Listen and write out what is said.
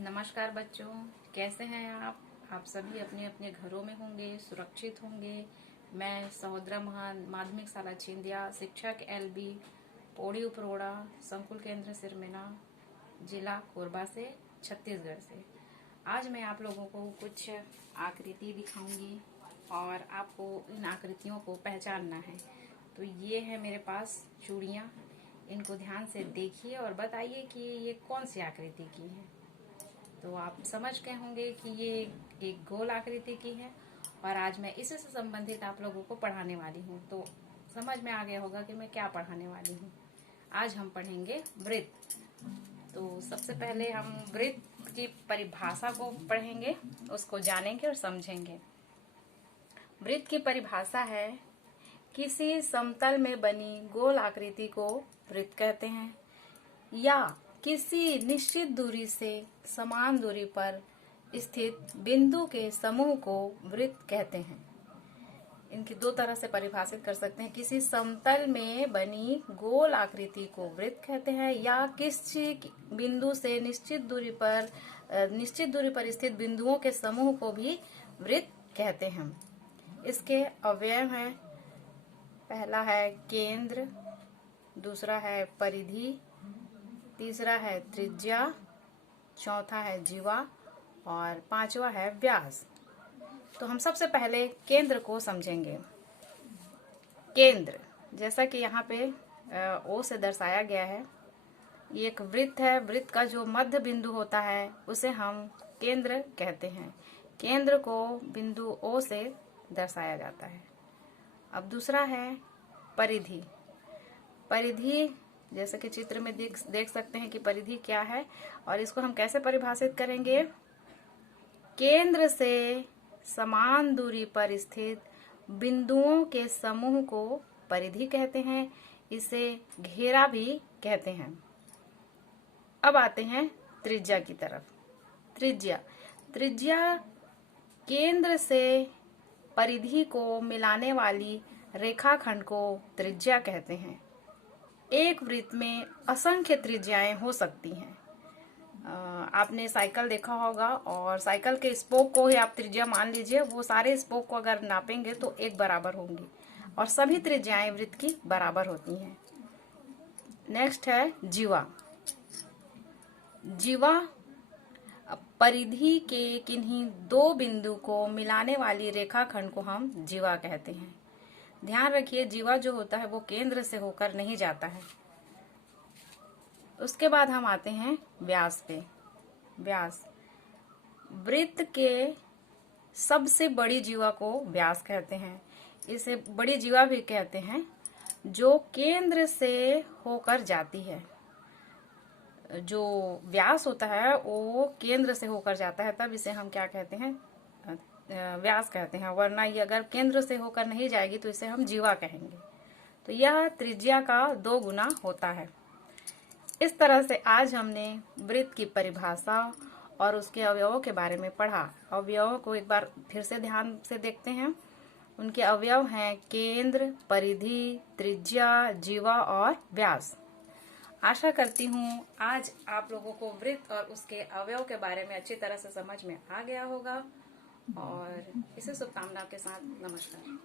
नमस्कार बच्चों, कैसे हैं आप सभी अपने अपने घरों में होंगे, सुरक्षित होंगे। मैं सहोदरा महान माध्यमिक शाला छिंदिया, शिक्षक LB, पौड़ी उपरोड़ा, संकुल केंद्र सिरमेना, जिला कोरबा से, छत्तीसगढ़ से। आज मैं आप लोगों को कुछ आकृति दिखाऊंगी और आपको इन आकृतियों को पहचानना है। तो ये है मेरे पास चूड़ियाँ, इनको ध्यान से देखिए और बताइए कि ये कौन सी आकृति की है। तो आप समझ गए होंगे कि ये एक गोल आकृति की है और आज मैं इसी से संबंधित आप लोगों को पढ़ाने वाली हूँ। तो समझ में आ गया होगा कि मैं क्या पढ़ाने वाली हूँ। आज हम पढ़ेंगे वृत्त। तो सबसे पहले हम वृत्त की परिभाषा को पढ़ेंगे, उसको जानेंगे और समझेंगे। वृत्त की परिभाषा है, किसी समतल में बनी गोल आकृति को वृत्त कहते हैं या किसी निश्चित दूरी से समान दूरी पर स्थित बिंदु के समूह को वृत्त कहते हैं। इनकी दो तरह से परिभाषित कर सकते हैं। किसी समतल में बनी गोल आकृति को वृत्त कहते हैं या किसी बिंदु से निश्चित दूरी पर स्थित बिंदुओं के समूह को भी वृत्त कहते हैं। इसके अवयव हैं, पहला है केंद्र, दूसरा है परिधि, तीसरा है त्रिज्या, चौथा है जीवा और पांचवा है व्यास। तो हम सबसे पहले केंद्र को समझेंगे। केंद्र, जैसा कि यहाँ पे ओ से दर्शाया गया है, ये एक वृत्त है। वृत्त का जो मध्य बिंदु होता है उसे हम केंद्र कहते हैं। केंद्र को बिंदु ओ से दर्शाया जाता है। अब दूसरा है परिधि। परिधि, जैसे कि चित्र में देख सकते हैं कि परिधि क्या है और इसको हम कैसे परिभाषित करेंगे। केंद्र से समान दूरी पर स्थित बिंदुओं के समूह को परिधि कहते हैं। इसे घेरा भी कहते हैं। अब आते हैं त्रिज्या की तरफ। त्रिज्या केंद्र से परिधि को मिलाने वाली रेखाखंड को त्रिज्या कहते हैं। एक वृत्त में असंख्य त्रिज्याएं हो सकती हैं। आपने साइकिल देखा होगा और साइकिल के स्पोक को ही आप त्रिज्या मान लीजिए। वो सारे स्पोक को अगर नापेंगे तो एक बराबर होंगी और सभी त्रिज्याएं वृत्त की बराबर होती हैं। नेक्स्ट है जीवा। जीवा परिधि के किन्हीं दो बिंदु को मिलाने वाली रेखाखंड को हम जीवा कहते हैं। ध्यान रखिए, जीवा जो होता है वो केंद्र से होकर नहीं जाता है। उसके बाद हम आते हैं व्यास पे। व्यास, वृत्त के सबसे बड़ी जीवा को व्यास कहते हैं। इसे बड़ी जीवा भी कहते हैं, जो केंद्र से होकर जाती है। जो व्यास होता है वो केंद्र से होकर जाता है, तब इसे हम क्या कहते हैं, व्यास कहते हैं। वरना ये अगर केंद्र से होकर नहीं जाएगी तो इसे हम जीवा कहेंगे। तो यह त्रिज्या का 2 गुना होता है। इस तरह से आज हमने वृत्त की परिभाषा और उसके अवयवों के बारे में पढ़ा। अवयवों को एक बार फिर से ध्यान से देखते हैं। उनके अवयव हैं केंद्र, परिधि, त्रिज्या, जीवा और व्यास। आशा करती हूँ आज आप लोगों को वृत्त और उसके अवयव के बारे में अच्छी तरह से समझ में आ गया होगा और इसी शुभकामना के साथ नमस्कार।